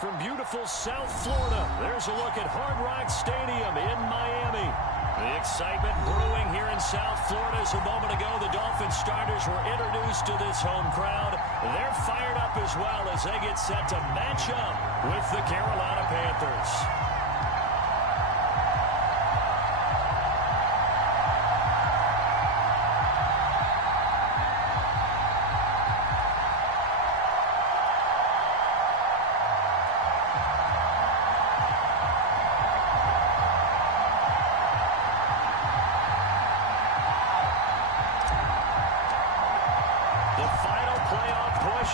From beautiful South Florida, there's a look at Hard Rock Stadium in Miami. The excitement brewing here in South Florida as a moment ago the Dolphins starters were introduced to this home crowd. They're fired up as well as they get set to match up with the Carolina Panthers.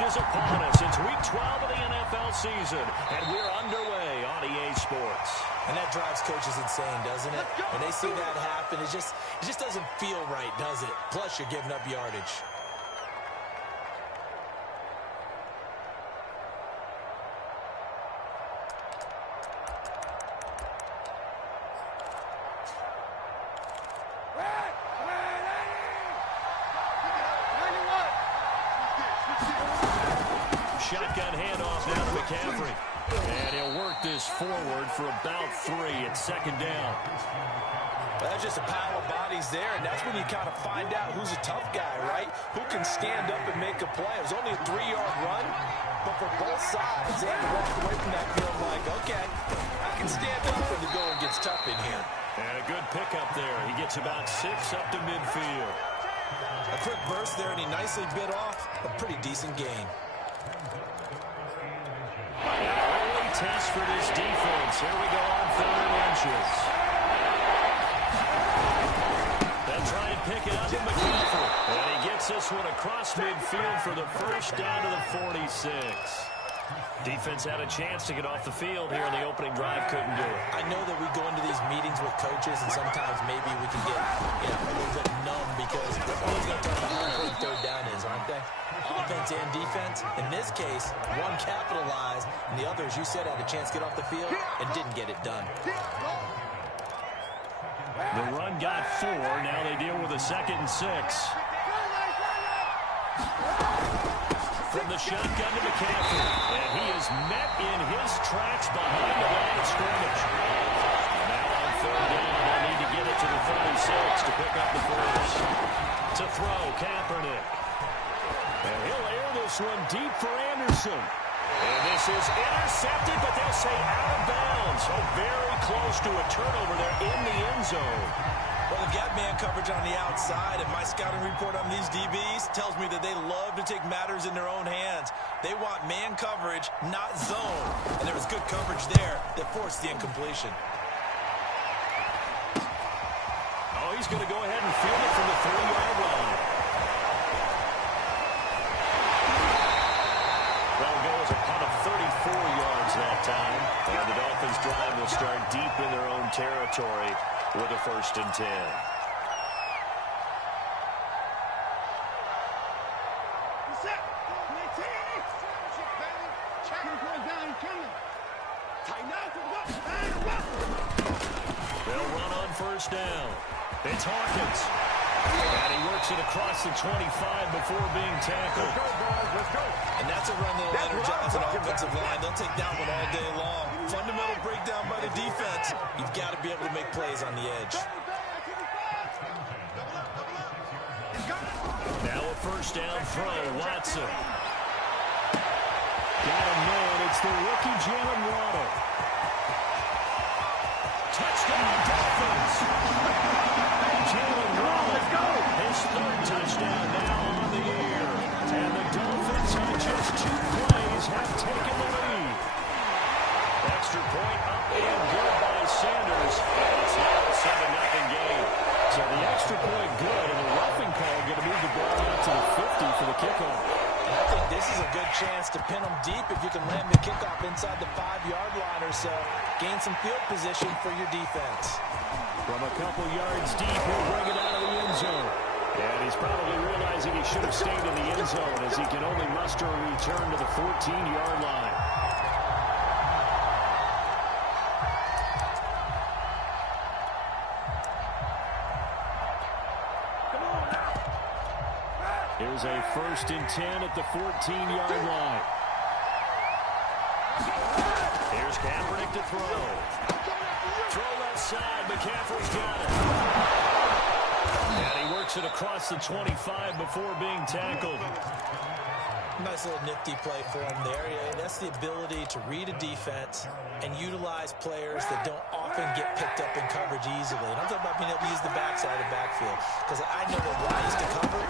Is upon us. It's week 12 of the NFL season, and we're underway on EA Sports. And that drives coaches insane, doesn't it? When they see that happen, it just doesn't feel right, does it? Plus, you're giving up yardage. Shotgun handoff down to McCaffrey. And he'll work this forward for about 3 at second down. That's just a pile of bodies there, and that's when you kind of find out who's a tough guy, right? Who can stand up and make a play. It was only a 3-yard run, but for both sides, they had to walk away from that field like, okay, I can stand up when the going gets tough in here. And a good pickup there. He gets about 6 up to midfield. A quick burst there, and he nicely bit off a pretty decent gain. Early test for this defense. Here we go on 3rd inches. They'll try and pick it up to McCaffrey. And he gets this one across midfield for the first down to the 46. Defense had a chance to get off the field here in the opening drive. Couldn't do it. I know that we go into these meetings with coaches, and sometimes maybe we can get a little bit numb because they're always going to talk about how important 3rd down is, aren't they? Offense and defense. In this case, one capitalized, and the other, as you said, had a chance to get off the field and didn't get it done. The run got 4. Now they deal with a 2nd and 6. From the shotgun to McCaffrey. And he is met in his tracks behind the line of scrimmage. Now on 3rd down, they'll need to get it to the 36 to pick up the first. To throw, Kaepernick. And he'll air this one deep for Anderson. And this is intercepted, but they'll say out of bounds. So very close to a turnover there in the end zone. Well, they've got man coverage on the outside, and my scouting report on these DBs tells me that they love to take matters in their own hands. They want man coverage, not zone. And there was good coverage there that forced the incompletion. Oh, he's going to go ahead and field it from the 3-yard line. That'll go as a punt of 34 yards that time. And the Dolphins drive will start deep in their own territory with a 1st and 10. They'll run on 1st down. It's Hawkins. And he works it across the 25 before being tackled. Let's go, boys. Let's go. And that's a run that'll energize an offensive line. They'll take that one all day long. Fundamental breakdown by the defense. You've got to be able to make plays on the edge. Now a 1st down throw, Watson. Got him there. It's the rookie Jalen Waddle. Touchdown, Dolphins. Jalen Waddle, his 3rd touchdown now on the year. And the Dolphins on just 2 plays have taken the lead. Extra point up and good by Sanders. And it's now a 7-0 game. So the extra point good, and the roughing call going to move the ball out to the 50 for the kickoff. And I think this is a good chance to pin them deep if you can land the kickoff inside the 5-yard line or so. Gain some field position for your defense. From a couple yards deep, he'll bring it out of the end zone. And he's probably realizing he should have stayed in the end zone as he can only muster a return to the 14-yard line. Here's a 1st and 10 at the 14-yard line. Here's Kaepernick to throw. Throw left side. McCaffrey's got it. And he works it across the 25 before being tackled. Nice little nifty play for him there. Yeah, that's the ability to read a defense and utilize players that don't often get picked up in coverage easily. And I'm talking about being able to use the backside of the backfield. Because I know that when I used to cover,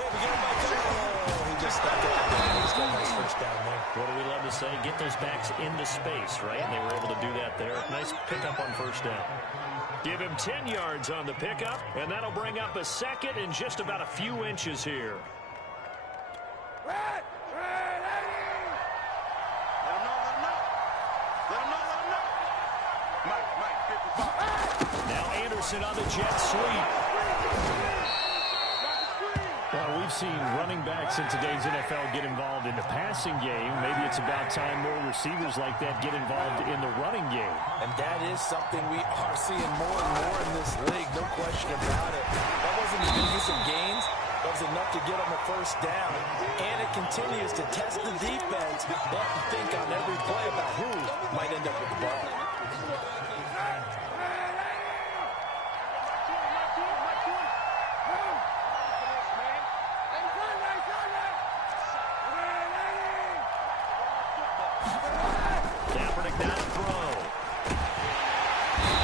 hey, we get him back there. Oh, he just stuck it. He's got a nice first down there. What do we love to say? Get those backs into space, right? And they were able to do that there. Nice pickup on first down. Give him 10 yards on the pickup, and that'll bring up a second in just about a few inches here. Now Anderson on the jet sweep. Well, we've seen running backs in today's NFL get involved in the passing game. Maybe it's about time more receivers like that get involved in the running game. And that is something we are seeing more and more in this league, no question about it. That wasn't the biggest of gains. That was enough to get them a first down. And it continues to test the defense. They have to think on every play about who might end up with the ball. Kaepernick now to throw.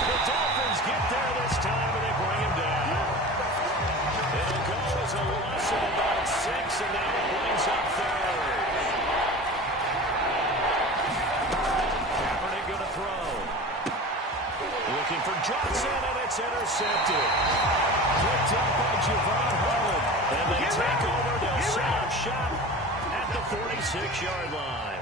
The Dolphins get there this time, and they bring him down. It'll go as a loss of about 6, and now it brings up third. Kaepernick going to throw. Looking for Johnson, and it's intercepted. Picked up by Javon Holland. And they take over. They'll set up shop at the 46-yard line.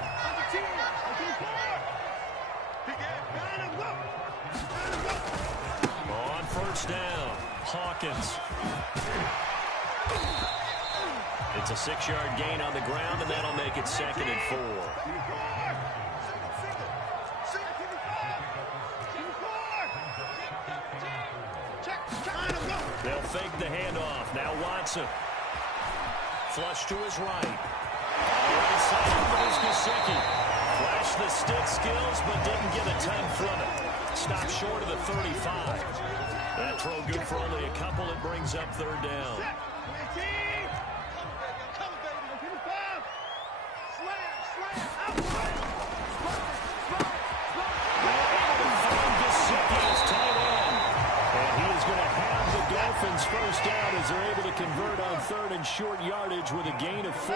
On first down, Hawkins. It's a 6-yard gain on the ground, and that'll make it 2nd and 4. They'll fake the handoff. Now Watson. Flush to his right. Right side goes Gesicki. Flashed the stick skills, but didn't get a ton from it. Stopped short of the 35. That throw good for only a couple. It brings up third down. Dolphins first down as they're able to convert on third and short yardage with a gain of 4.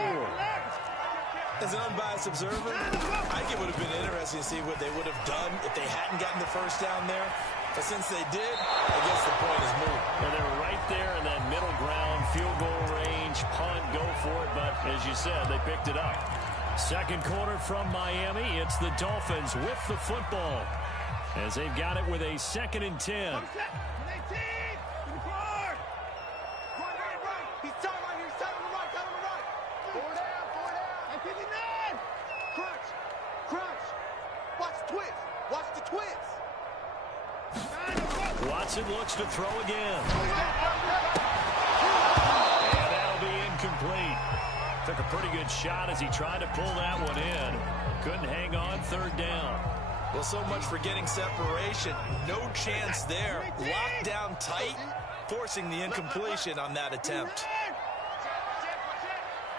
As an unbiased observer, I think it would have been interesting to see what they would have done if they hadn't gotten the first down there. But since they did, I guess the point is moot. And they're right there in that middle ground, field goal range, punt, go for it. But as you said, they picked it up. Second quarter from Miami. It's the Dolphins with the football as they've got it with a 2nd and 10. Watson looks to throw again. And that'll be incomplete. Took a pretty good shot as he tried to pull that one in. Couldn't hang on, third down. Well, so much for getting separation. No chance there. Locked down tight, forcing the incompletion on that attempt.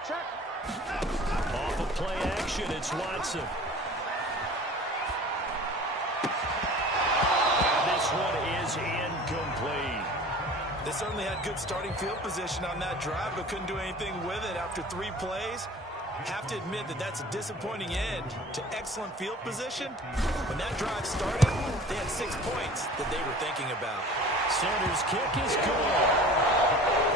Off of play action, it's Watson. This one is incomplete. They certainly had good starting field position on that drive, but couldn't do anything with it after 3 plays. Have to admit that that's a disappointing end to excellent field position. When that drive started, they had 6 points that they were thinking about. Sanders' kick is good.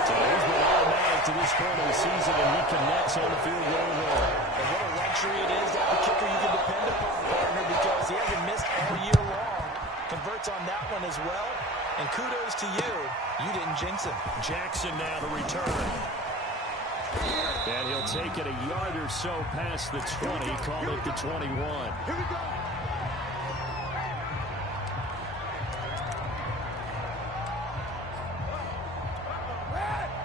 So he's been automatic to this point of the season, and he connects on the field goal there. And what a luxury it is to have a kicker you can depend upon, partner, because he hasn't missed all year long. Converts on that one as well. And kudos to you. You didn't jinx him. Jackson now to return. And he'll take it a yard or so past the 20, call it the 21. Here we go.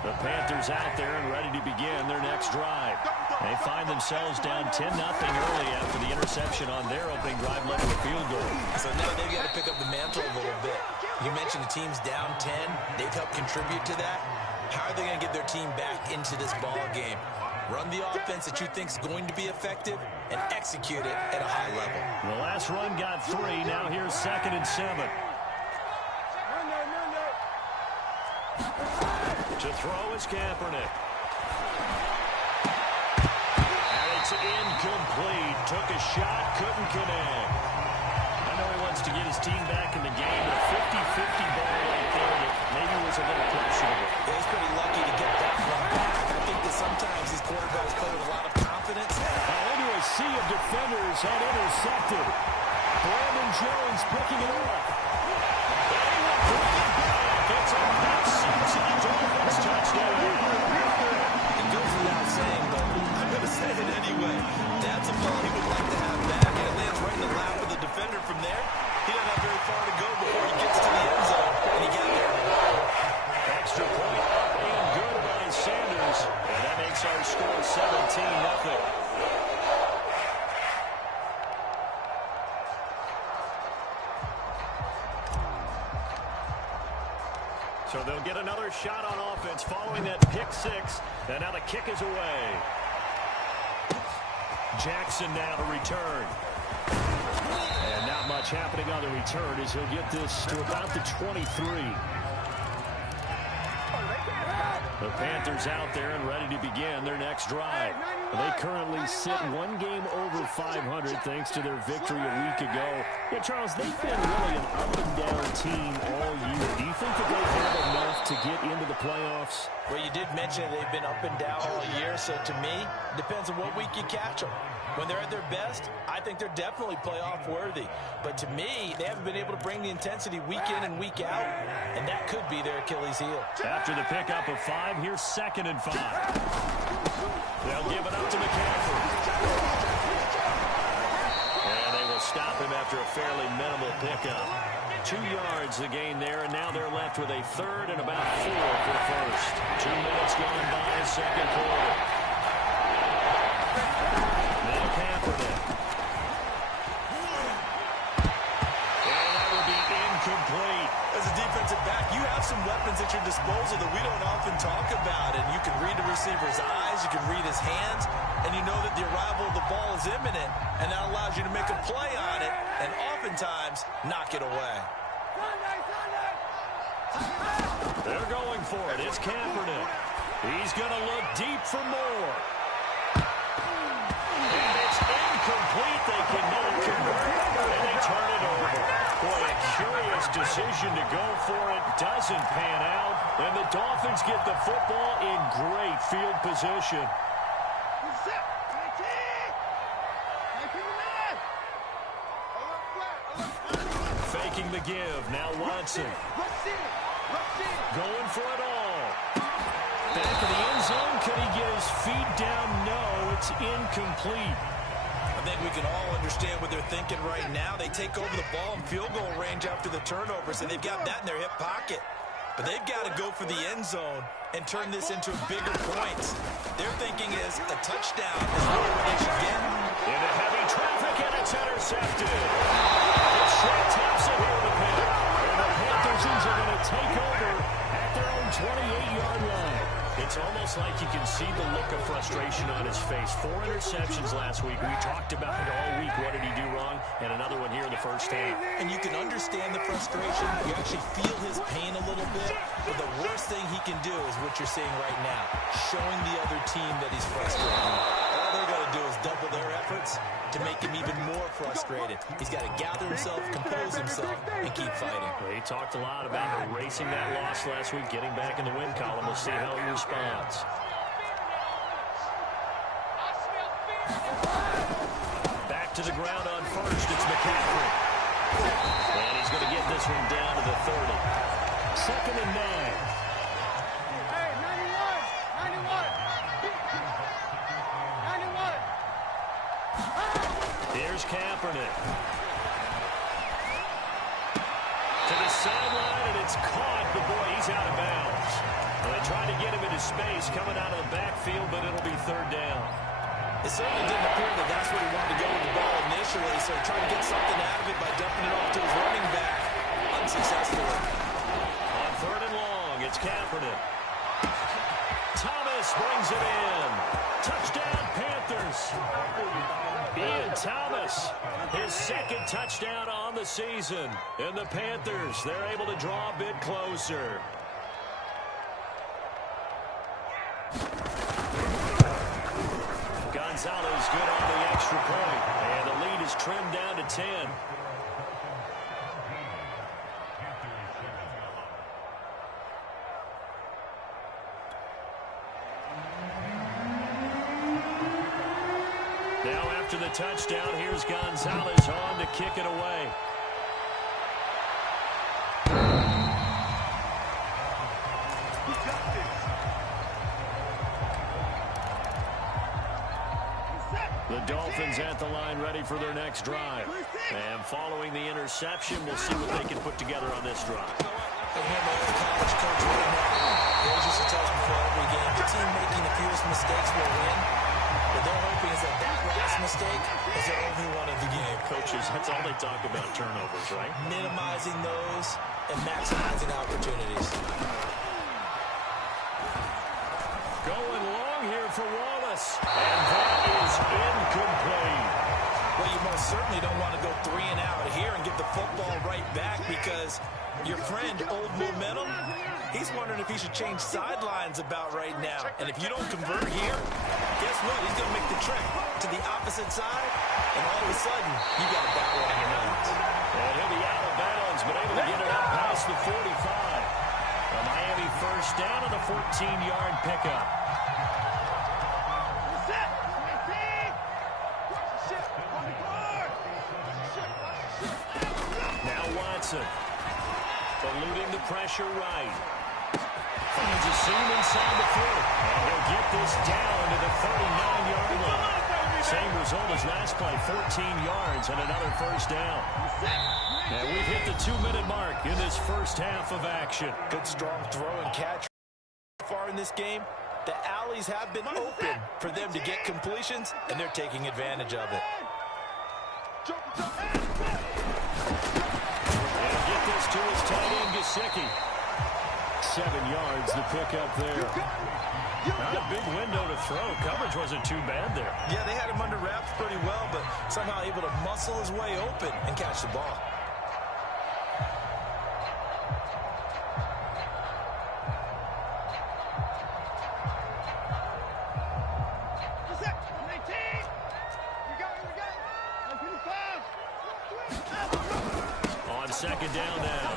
The Panthers out there and ready to begin their next drive. They find themselves down 10-0 early after the interception on their opening drive led to a field goal. So now they've got to pick up the mantle a little bit. You mentioned the team's down 10. They've helped contribute to that. How are they going to get their team back into this ball game? Run the offense that you think is going to be effective and execute it at a high level. The last run got 3. Now here's 2nd and 7. To throw is Kaepernick. And it's incomplete. Took a shot, couldn't connect. I know he wants to get his team back in the game, but a 50-50 ball right there that maybe was a little questionable. Yeah, he's pretty lucky to get that one back. I think that sometimes these quarterbacks play with a lot of confidence. Into a sea of defenders and intercepted. Brandon Jones picking it up. It's a pass to the Dolphins touchdown. It goes without saying, but I'm going to say it anyway. That's a ball he would like to have back, and it lands right in the lap of the defender from there. He doesn't have very far to go before he gets to the end zone, and he got there. Extra point up and good by Sanders, and that makes our score 17-0. So they'll get another shot on offense following that pick 6. And now the kick is away. Jackson now to return. And not much happening on the return as he'll get this to about the 23. The Panthers out there and ready to begin their next drive. They currently sit 1 game over 500 thanks to their victory a week ago. Yeah, Charles, they've been really an up-and-down team all year. Do you think that they have enough to get into the playoffs? Well, you did mention they've been up and down all year, so to me, it depends on what week you catch them. When they're at their best, I think they're definitely playoff worthy. But to me, they haven't been able to bring the intensity week in and week out, and that could be their Achilles heel. After the pickup of 5, here's 2nd and 5. They'll give it up to McCaffrey. And they will stop him after a fairly minimal pickup. 2 yards the gain there, and now they're left with a 3rd and about 4 for first. 2 minutes gone by, 2nd quarter. Now Kaepernick. And that will be incomplete. As a defensive back, you have some weapons at your disposal that we don't often talk about. And you can read the receiver's eyes, you can read his hands, and you know that the arrival of the ball is imminent, and that allows you to make a play on it, and oftentimes knock it away. They're going for it. It's Kaepernick. He's going to look deep for more. And it's incomplete. They cannot convert, and they turn it over. Boy, a curious decision to go for it. Doesn't pan out, and the Dolphins get the football in great field position. Faking the give. Now Watson. Going for it all. Back of the end zone. Could he get his feet down? No, it's incomplete. I think we can all understand what they're thinking right now. They take over the ball in field goal range after the turnover, so they've got that in their hip pocket. But they've got to go for the end zone and turn this into bigger points. Their thinking is a touchdown is really where they should get. Into heavy traffic, and it's intercepted. It's straight taps it here to Pitt. And the Panthers are going to take over at their own 28-yard line. It's almost like you can see the look of frustration on his face. 4 interceptions last week. We talked about it all week. What did he do wrong? And another one here in the first half. And you can understand the frustration. You actually feel his pain a little bit. But the worst thing he can do is what you're seeing right now, showing the other team that he's frustrated. All they're going to do is double their efforts to make him even more frustrated. He's got to gather himself, compose himself, and keep fighting. Well, he talked a lot about erasing that loss last week, getting back in the win column. We'll see how he responds. Back to the ground on first. It's McCaffrey. And he's going to get this one down to the 30. 2nd and 9. Here's Kaepernick. To the sideline, and it's caught. But boy, he's out of bounds. Well, they tried to get him into space coming out of the backfield, but it'll be 3rd down. It certainly didn't appear that that's what he wanted to go with the ball initially, so he tried to get something out of it by dumping it off to his running back. Unsuccessfully. On 3rd and long, it's Kaepernick. Thomas brings it in. Touchdown, Panthers. Ian Thomas, his 2nd touchdown on the season. And the Panthers, they're able to draw a bit closer. Gonzalez good on the extra point. And the lead is trimmed down to 10. Now after the touchdown, here's Gonzalez on to kick it away. The Dolphins at the line ready for their next drive. And following the interception, we'll see what they can put together on this drive. I remember as a college coach right now, they used to tell us before every game, the team making the fewest mistakes will win. But they're hoping is that last mistake is their only one of the game. Coaches, that's all they talk about, turnovers, right? Minimizing those and maximizing opportunities. Going long here for Wallace. And that is incomplete. Well, you most certainly don't want to go 3 and out here and get the football right back because your friend, Old Momentum, he's wondering if he should change sidelines about right now. And if you don't convert here, guess what? He's going to make the trek to the opposite side, and all of a sudden, you got a battle on your hands. And he'll be out of bounds, but able to get it up past the 45. A Miami first down on a 14-yard pickup. Now Watson. Eluding the pressure right. Finds a seam inside the 40. And he'll get this down to the 39-yard line. Same result as last play, 14 yards and another first down. And we've hit the 2-minute mark in this first half of action. Good strong throw and catch. Far in this game, the alleys have been open for them to get completions, and they're taking advantage of it. And get this to his tight end, Gesicki. 7 yards to pick up there. Not a big window to throw. Coverage wasn't too bad there. Yeah, they had him under wraps pretty well, but somehow able to muscle his way open and catch the ball. On 2nd down now.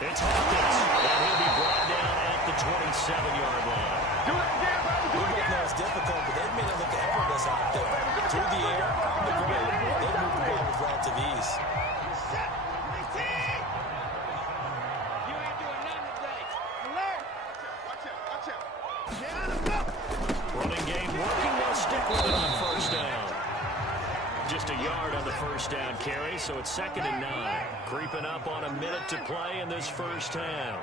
It's Hawkins, and he'll be brought down at the 27-yard line. We both know it's difficult, but they've made it look effortless out there. Through the air, on the ground, they've moved the ball with relative ease. Running game working. They'll stick with it on first down. Just a yard on the first down carry, so it's 2nd and 9. Creeping up on a minute to play in this first half.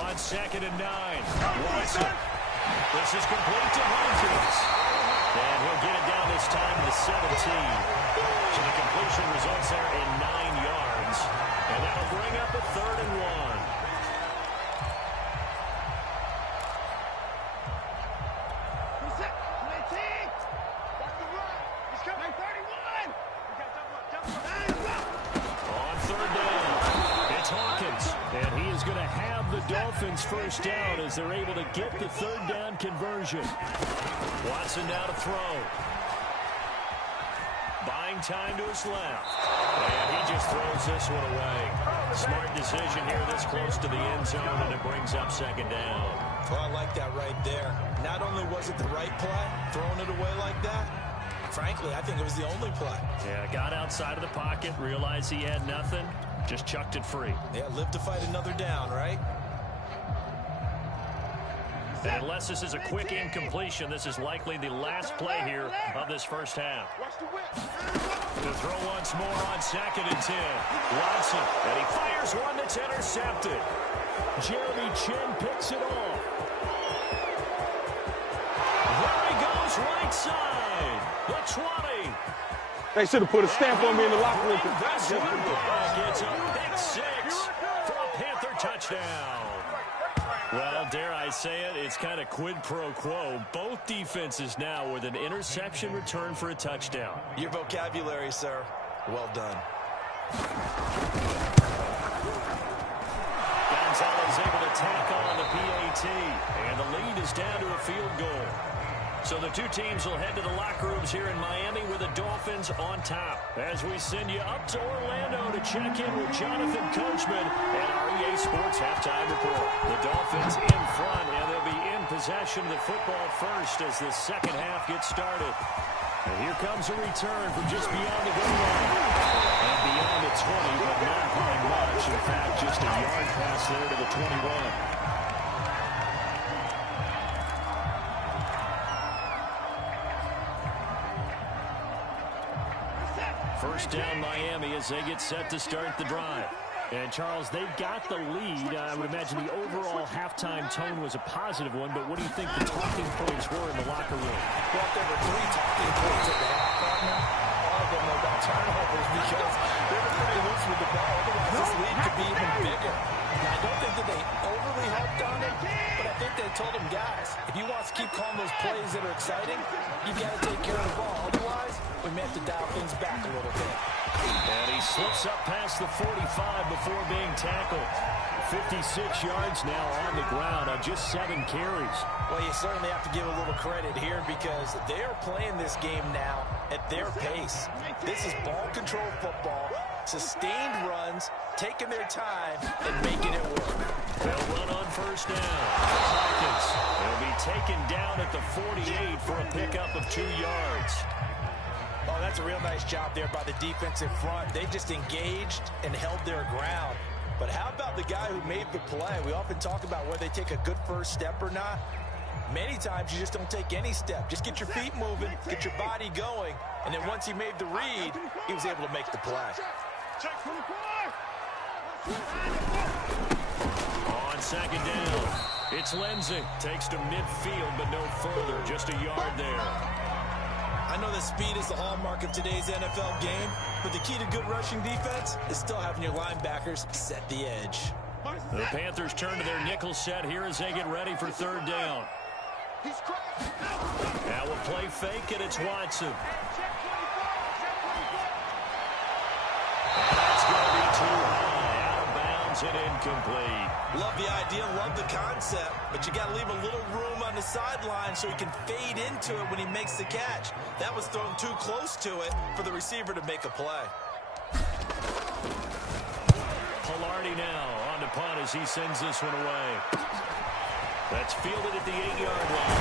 On 2nd and 9. Watson. This is complete to Hawkins. And he'll get it down this time to the 17. So the completion results there in 9 yards. And that'll bring up a 3rd and 1. And he is going to have the Dolphins first down as they're able to get the 3rd down conversion. Watson now to throw. Buying time to his left. And he just throws this one away. Smart decision here this close to the end zone, and it brings up 2nd down. Well, I like that right there. Not only was it the right play, throwing it away like that, frankly, I think it was the only play. Yeah, got outside of the pocket, realized he had nothing. Just chucked it free. Yeah, live to fight another down, right? And unless this is a quick incompletion, this is likely the last play here of this first half. To throw once more on 2nd and 10. Watson, and he fires one that's intercepted. Jeremy Chin picks it off. There he goes, right side. The 20. They should have put a stamp on me in the locker room. It's a pick six for a Panther touchdown. Well, dare I say it, it's kind of quid pro quo. Both defenses now with an interception return for a touchdown. Your vocabulary, sir. Well done. Gonzalez able to tack on the PAT, and the lead is down to a field goal. So the two teams will head to the locker rooms here in Miami with the Dolphins on top. As we send you up to Orlando to check in with Jonathan Coachman and our EA Sports Halftime Report. The Dolphins in front, and they'll be in possession of the football first as the second half gets started. And here comes a return from just beyond the goal line. And beyond the 20, but not by much. In fact, just a yard pass there to the 21. First down Miami as they get set to start the drive. And, Charles, they've got the lead. I would imagine the overall halftime tone was a positive one, but what do you think the talking points were in the locker room? Well, there were 3 talking points at the half, partner. All of them about turnovers because they were pretty loose with the ball. Otherwise, this lead could be even bigger. Now, I don't think that they overly harped on it, but I think they told them, guys, if you want to keep calling those plays that are exciting, you've got to take care of the ball. Otherwise, we may have to dial things back a little bit. And he slips up past the 45 before being tackled. 56 yards now on the ground on just 7 carries. Well, you certainly have to give a little credit here because they're playing this game now at their pace. This is ball control football, sustained runs, taking their time, and making it work. They'll run on first down. Hawkins will be taken down at the 48 for a pickup of 2 yards. Oh, that's a real nice job there by the defensive front. They just engaged and held their ground. But how about the guy who made the play? We often talk about whether they take a good first step or not. Many times you just don't take any step. Just get your feet moving, get your body going, and then once he made the read, he was able to make the play. On second down, it's Lindsey. Takes to midfield, but no further. Just a yard there. I know that speed is the hallmark of today's NFL game, but the key to good rushing defense is still having your linebackers set the edge. The Panthers turn to their nickel set here as they get ready for third down. Now a play fake, and it's Watson. And that's going to be too high. Out of bounds and incomplete. Love the idea, love the concept, but you got to leave a little room on the sideline so he can fade into it when he makes the catch. That was thrown too close to it for the receiver to make a play. Pilardi now on the punt as he sends this one away. That's fielded at the 8-yard line.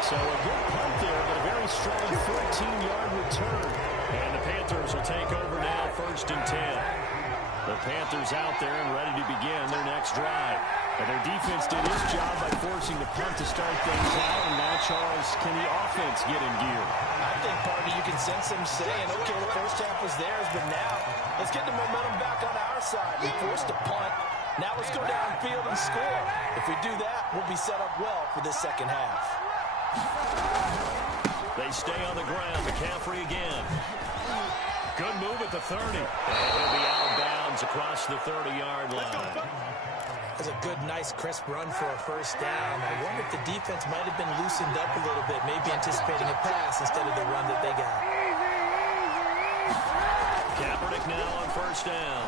So a good punt there, but a very strong 14-yard return. And the Panthers will take over now, 1st and 10. The Panthers out there and ready to begin their next drive. And their defense did its job by forcing the punt to start things out. And now, Charles, can the offense get in gear? I think, partner, you can sense them saying, okay, the first half was theirs, but now let's get the momentum back on our side. We forced a punt. Now let's go downfield and score. If we do that, we'll be set up well for this second half. They stay on the ground. McCaffrey again. Good move at the 30. And he'll be out of bounds across the 30-yard line. That's a good, nice, crisp run for a first down. I wonder if the defense might have been loosened up a little bit, maybe anticipating a pass instead of the run that they got. Kaepernick now on first down.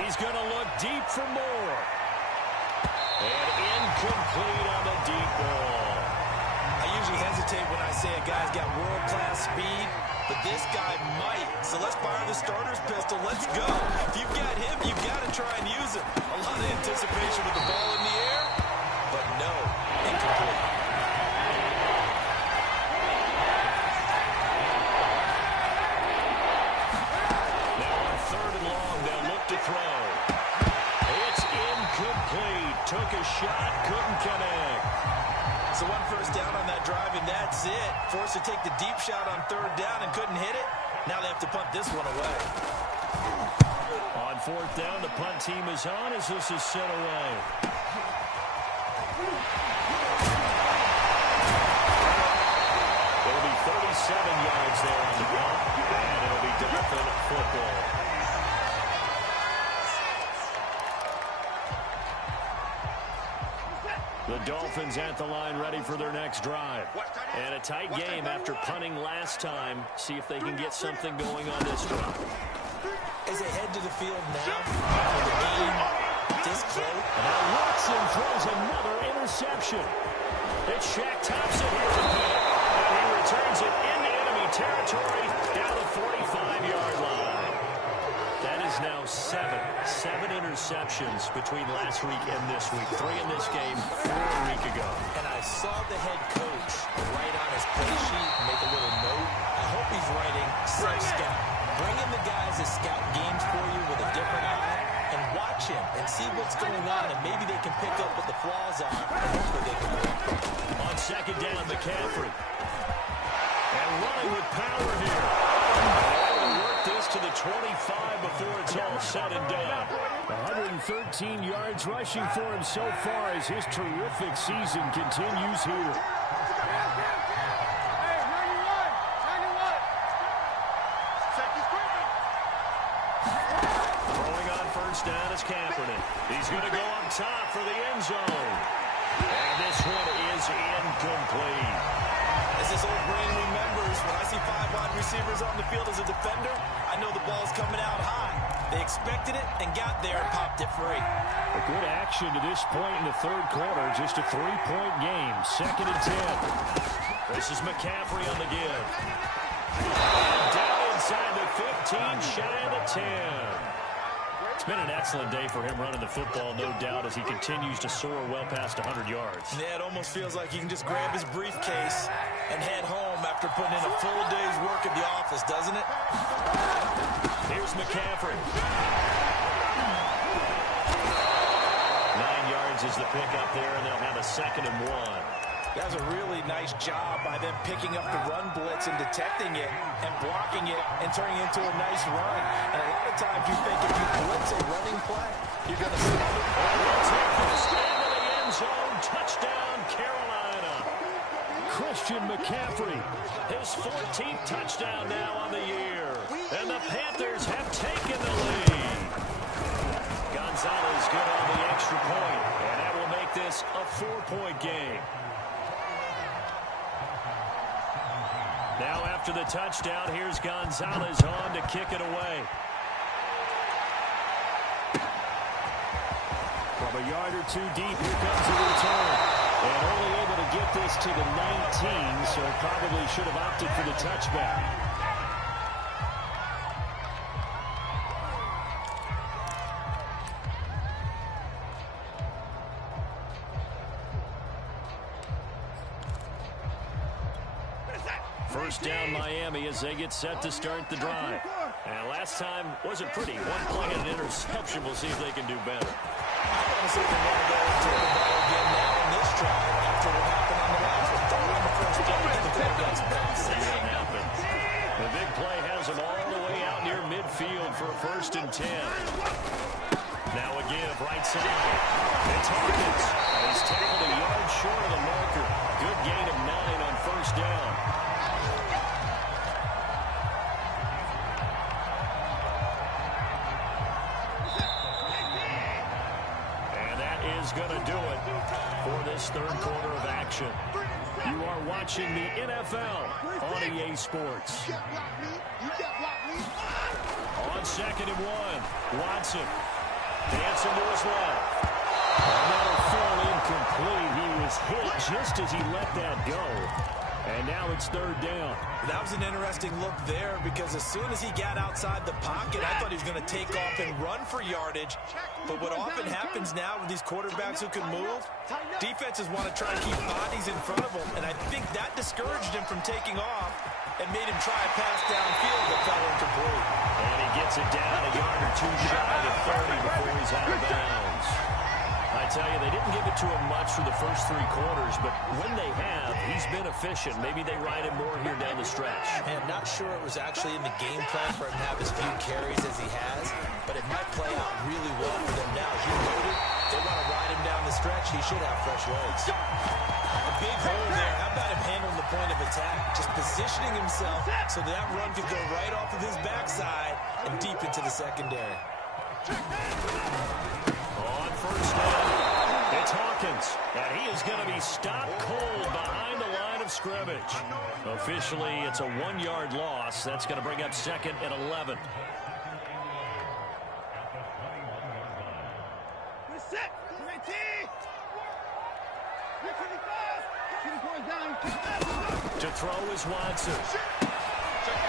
He's going to look deep for more. And incomplete on the deep ball. I usually hesitate when I say a guy's got world-class speed, but this guy might. So let's fire the starter's pistol. Let's go. If you've got him, you've got to try and use him. A lot of anticipation with the ball in the air, but no, incomplete. Now on 3rd and long, they'll look to throw. It's incomplete. Took a shot, couldn't connect. So one first down on that drive, and that's it. Forced to take the deep shot on 3rd down and couldn't hit it. Now they have to punt this one away. On fourth down. The punt team is on as this is sent away. It'll be 37 yards there on the punt, and it'll be Dolphin football. The Dolphins at the line ready for their next drive. And a tight game after punting last time. See if they can get something going on this drive. As they head to the field now, for the game this close. Now Watson throws another interception. It's Shaq Thompson here to pick. And he returns it into enemy territory down the 45-yard line. That is now seven interceptions between last week and this week. 3 in this game, 4 a week ago. And I saw the head coach write on his play sheet, make a little note. I hope he's writing self-scout. Bring in the guys that scout games for you with a different eye and watch him and see what's going on, and maybe they can pick up what the flaws are and hopefully they can work. On second down, McCaffrey. And running with power here. And work this to the 25 before it's all said and done. 113 yards rushing for him so far as his terrific season continues here. Throwing on first down is Kaepernick. He's going to go up top for the end zone. And this one is incomplete. As this old brain remembers, when I see 5 wide receivers on the field as a defender, I know the ball's coming out high. They expected it and got there and popped it free. A good action to this point in the third quarter. Just a 3-point game. 2nd and 10. This is McCaffrey on the give. And down inside the 15, shy of the 10. It's been an excellent day for him running the football, no doubt, as he continues to soar well past 100 yards. Yeah, it almost feels like he can just grab his briefcase and head home after putting in a full day's work at the office, doesn't it? Here's McCaffrey. 9 yards is the pickup there, and they'll have a 2nd and 1. That was a really nice job by them picking up the run blitz and detecting it and blocking it and turning it into a nice run. And a lot of times you think if you blitz a running play, you're going to see it. They'll take this into the end zone. Touchdown, Carolina. Christian McCaffrey, his 14th touchdown now on the year. And the Panthers have taken the lead. Gonzalez good on the extra point, and that will make this a 4-point game. Now after the touchdown, here's Gonzalez on to kick it away. From a yard or 2 deep, here comes the return. And only able to get this to the 19, so probably should have opted for the touchback. First down Miami as they get set to start the drive. And last time wasn't pretty. 1 play and an interception. We'll see if they can do better. I honestly think they're going to go into the ball again now in this drive after what happened on the last one. Throw in the first play and the quarterback's pass. See what happens. The big play has them all the way out near midfield for a 1st and 10. Now a give right side. It's Hawkins. And he's tackled a yard short of the marker. Good gain of 9 on first down. Going to do it for this third quarter of action. You are watching the NFL on EA Sports. On 2nd and 1, Watson dancing to his left. Another fall incomplete. He was hit just as he let that go. And now it's 3rd down. That was an interesting look there because as soon as he got outside the pocket, I thought he was going to take off and run for yardage. But what often happens now with these quarterbacks who can move, defenses want to try and keep bodies in front of them. And I think that discouraged him from taking off and made him try a pass downfield that fell incomplete. And he gets it down a yard or 2 shy of 30 before he's out of bounds. A tell you, they didn't give it to him much for the first 3 quarters, but when they have, he's been efficient. Maybe they ride him more here down the stretch. And I'm not sure it was actually in the game plan for him to have as few carries as he has, but it might play out really well for them now. As you noted, they want to ride him down the stretch. He should have fresh legs. A big hole there. How about him handling the point of attack? Just positioning himself so that run could go right off of his backside and deep into the secondary. On first down, it's Hawkins, and he is going to be stopped cold behind the line of scrimmage. Officially, it's a 1-yard loss. That's going to bring up 2nd and 11. To throw is Watson.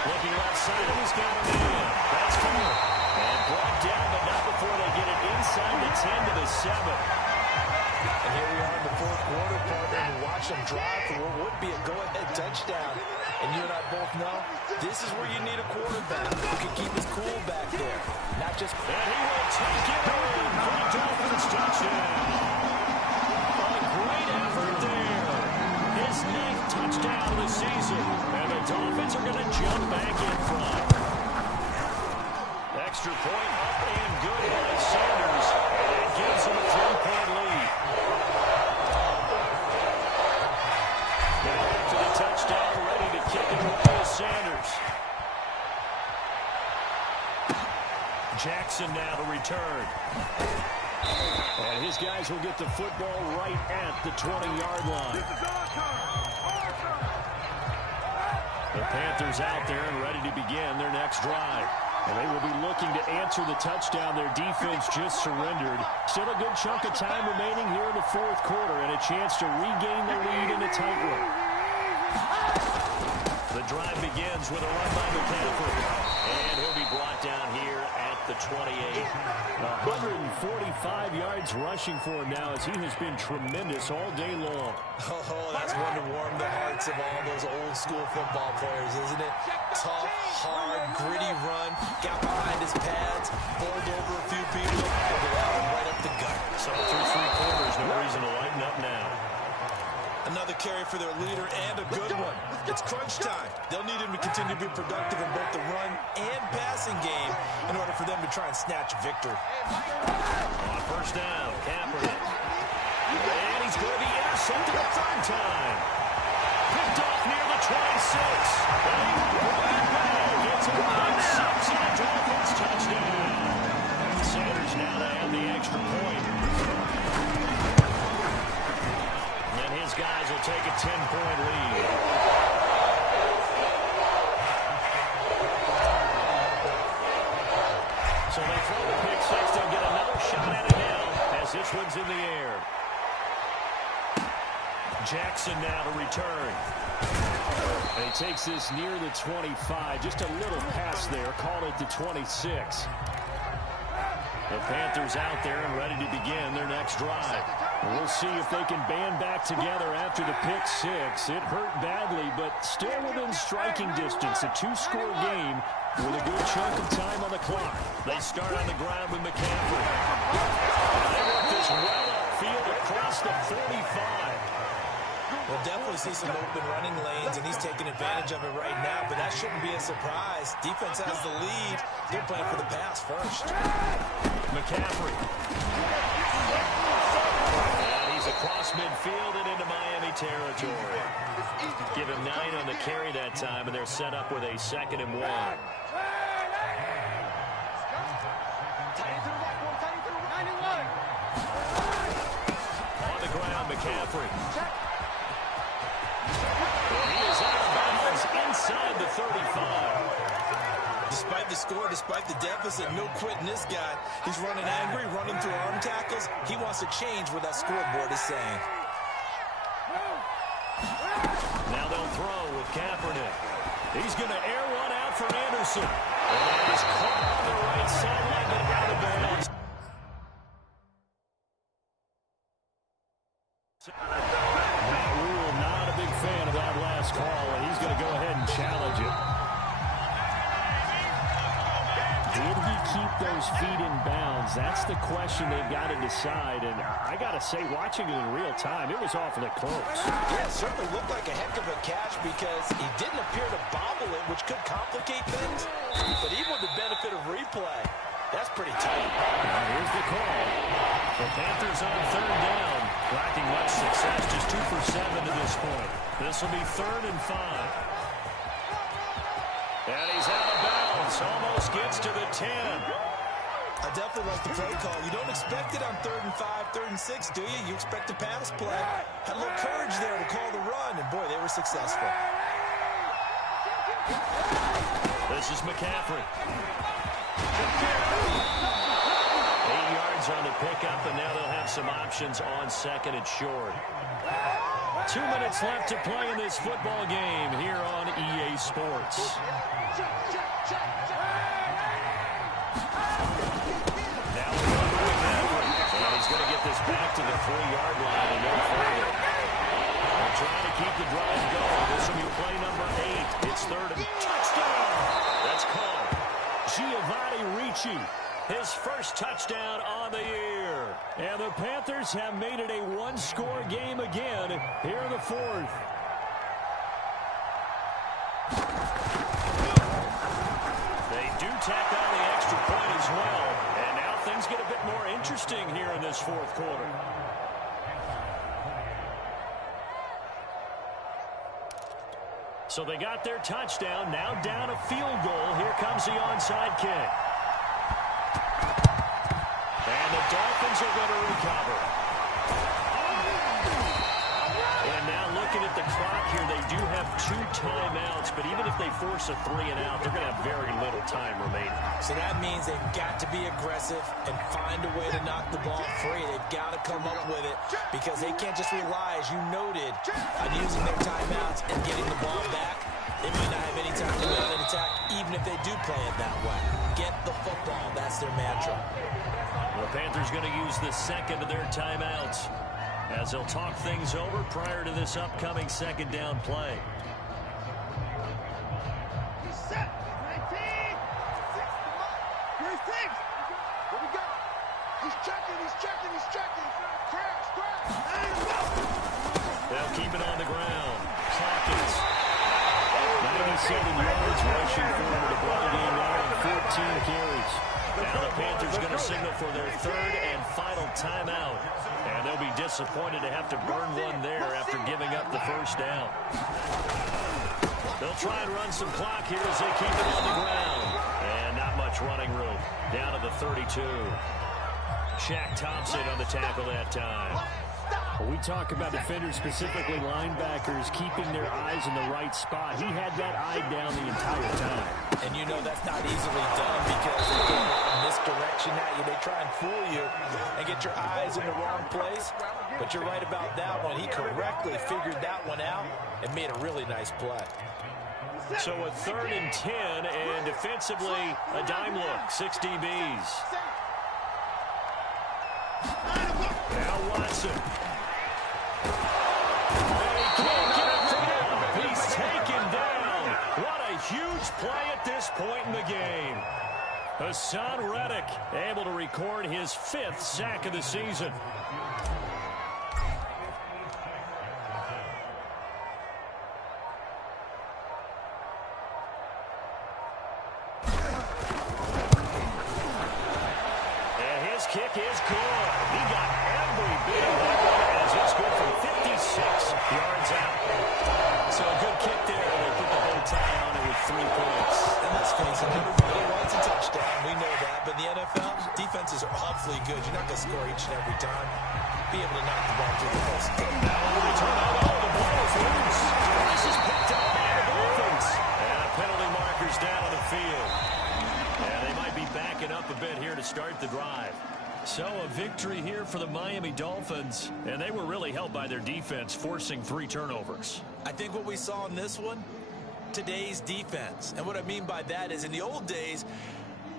Looking left side, and he's got him in. That's fair. And brought down, but not before they get it inside the 10 to the 7. And here we are in the 4th quarter, partner, and watch them drive for what would be a go-ahead touchdown. And you and I both know this is where you need a quarterback who can keep his cool back there. Not just... And he will take it in for the Dolphins touchdown. A great effort there. His 9th touchdown of the season. And the Dolphins are going to jump back in front. Extra point up and good by Sanders. And that gives him a 3-point lead. Now after the touchdown, ready to kick it away is Sanders. Jackson now to return. And his guys will get the football right at the 20-yard line. The Panthers out there and ready to begin their next drive. And they will be looking to answer the touchdown their defense just surrendered. Still a good chunk of time remaining here in the 4th quarter and a chance to regain the lead in a tight one. The drive begins with a run by McCaffrey. And he'll be brought down here at the 28. 145 yards rushing for him now as he has been tremendous all day long. Oh, that's one to warm the hearts of all those old school football players, isn't it? Tough, hard, gritty run, got behind his pads, bowled over a few people, and allowed right up the gut. So through 3 quarters, no reason to lighten up now. Another carry for their leader and a good one. It's crunch time. They'll need him to continue to be productive in both the run and passing game in order for them to try and snatch victory. On first down, Kaepernick. And he's going to be intercepted a 3rd time. Picked off near the 26. And he will bring it back. It's a 9-6 and a Dolphins touchdown. Sanders now to have the extra point. And his guys will take a 10-point lead. So they throw the pick 6. They'll get another shot at it now as this one's in the air. Jackson now to return. And he takes this near the 25. Just a little pass there. Called it the 26. The Panthers out there and ready to begin their next drive. We'll see if they can band back together after the pick 6. It hurt badly, but still within striking distance. A 2-score game with a good chunk of time on the clock. They start on the ground with McCaffrey. They work this well upfield across the 45. We'll definitely see some open running lanes, and he's taking advantage of it right now, but that shouldn't be a surprise. Defense has the lead. They're playing for the pass first. McCaffrey. And he's across midfield and into Miami territory. Give him 9 on the carry that time, and they're set up with a 2nd and 1. On the ground, McCaffrey. He is out of bounds inside the 35. Despite the score, despite the deficit, no quitting this guy. He's running angry, running through arm tackles. He wants to change what that scoreboard is saying. Now they'll throw with Kaepernick. He's going to air one out for Anderson. And that is caught on the right sideline, but out of bounds. Matt Rule, not a big fan of that last call, and he's going to go ahead and challenge it. Did he keep those feet in bounds? That's the question they've got to decide. And I got to say, watching it in real time, it was awfully close. Yeah, it certainly looked like a heck of a catch because he didn't appear to bobble it, which could complicate things. But even with the benefit of replay, that's pretty tight. Here's the call. The Panthers on third down. Lacking much success, just 2 for 7 to this point. This will be 3rd and 5. And he's out of bounds. Almost gets to the 10. I definitely like the play call. You don't expect it on 3rd and 5, 3rd and 6, do you? You expect a pass play. Had a little courage there to call the run, and boy, they were successful. This is McCaffrey. 8 yards on the pickup, and now they'll have some options on 2nd and short. 2 minutes left to play in this football game here on EA Sports. Now he's going to get this back to the 3-yard line and no further. They're trying to keep the drive going. This will be play number 8. It's 3rd and touchdown. That's called. Giovanni Ricci, his first touchdown on the year. And the Panthers have made it a one-score game again here in the 4th. They do tack on the extra point as well. And now things get a bit more interesting here in this 4th quarter. So they got their touchdown. Now down a field goal. Here comes the onside kick. And the Dolphins are going to recover. And now looking at the clock here, they do have 2 timeouts, but even if they force a 3 and out, they're going to have very little time remaining. So that means they've got to be aggressive and find a way to knock the ball free. They've got to come up with it because they can't just rely, as you noted, on using their timeouts and getting the ball back. They might not have any time to mount an attack, even if they do play it that way. Get the football. That's their mantra. The Panthers going to use the 2nd of their timeouts as they'll talk things over prior to this upcoming 2nd down play. He's set. 19. 3-6. Here we go. He's checking. Crash. They'll keep it on the ground. Hawkins. 97 yards rushing forward to ball game now on 14 carries. Now the Panthers going to signal for their 3rd and final timeout. And they'll be disappointed to have to burn one there after giving up the first down. They'll try and run some clock here as they keep it on the ground. And not much running room. Down to the 32. Shaq Thompson on the tackle that time. When we talk about defenders, specifically linebackers, keeping their eyes in the right spot, he had that eye down the entire time. And you know that's not easily done because they get a misdirection at you. They try and fool you and get your eyes in the wrong place. But you're right about that one. He correctly figured that one out and made a really nice play. So a 3rd and 10, and defensively, a dime look, 6 DBs. Now Watson. He's taken down. What a huge play at this point in the game. Hassan Reddick able to record his 5th sack of the season. And his kick is good. He got every bit of that as it's good from 56 yards out. So a good kick there. They put the bow tie on it with 3 points. And let's face it, everybody wants a touchdown. We know that. But in the NFL, defenses are awfully good. You're not going to score each and every time. Be able to knock the ball through the post. Now they turn on the ball is loose. This is picked up by the Dolphins. And penalty markers down on the field. And they might be backing up a bit here to start the drive. So a victory here for the Miami Dolphins. And they were really helped by their defense, forcing 3 turnovers. I think what we saw in this one, today's defense. And what I mean by that is in the old days,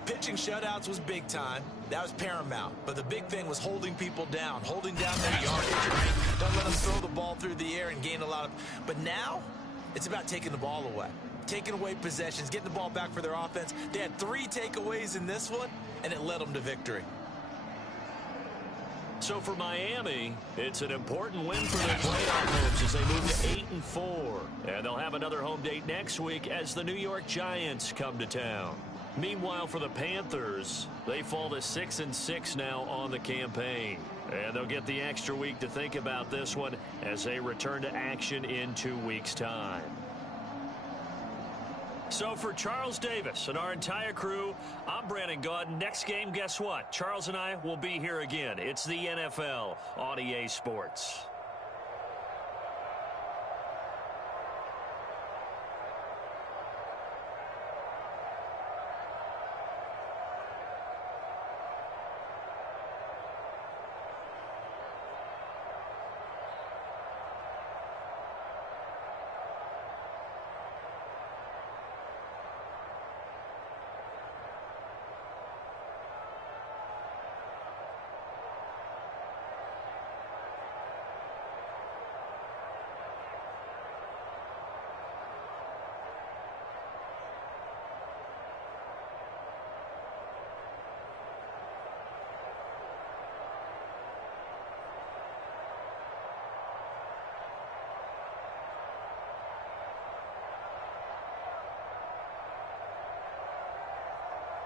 pitching shutouts was big time. That was paramount. But the big thing was holding people down, holding down their yardage, right? Don't let them throw the ball through the air and gain a lot of... But now, it's about taking the ball away. taking away possessions, getting the ball back for their offense. They had 3 takeaways in this one, and it led them to victory. So for Miami, it's an important win for their playoff hopes as they move to 8-4. And they'll have another home date next week as the New York Giants come to town. Meanwhile, for the Panthers, they fall to 6-6 now on the campaign. And they'll get the extra week to think about this one as they return to action in 2 weeks' time. So for Charles Davis and our entire crew, I'm Brandon Gaudin. Next game, guess what? Charles and I will be here again. It's the NFL on EA Sports.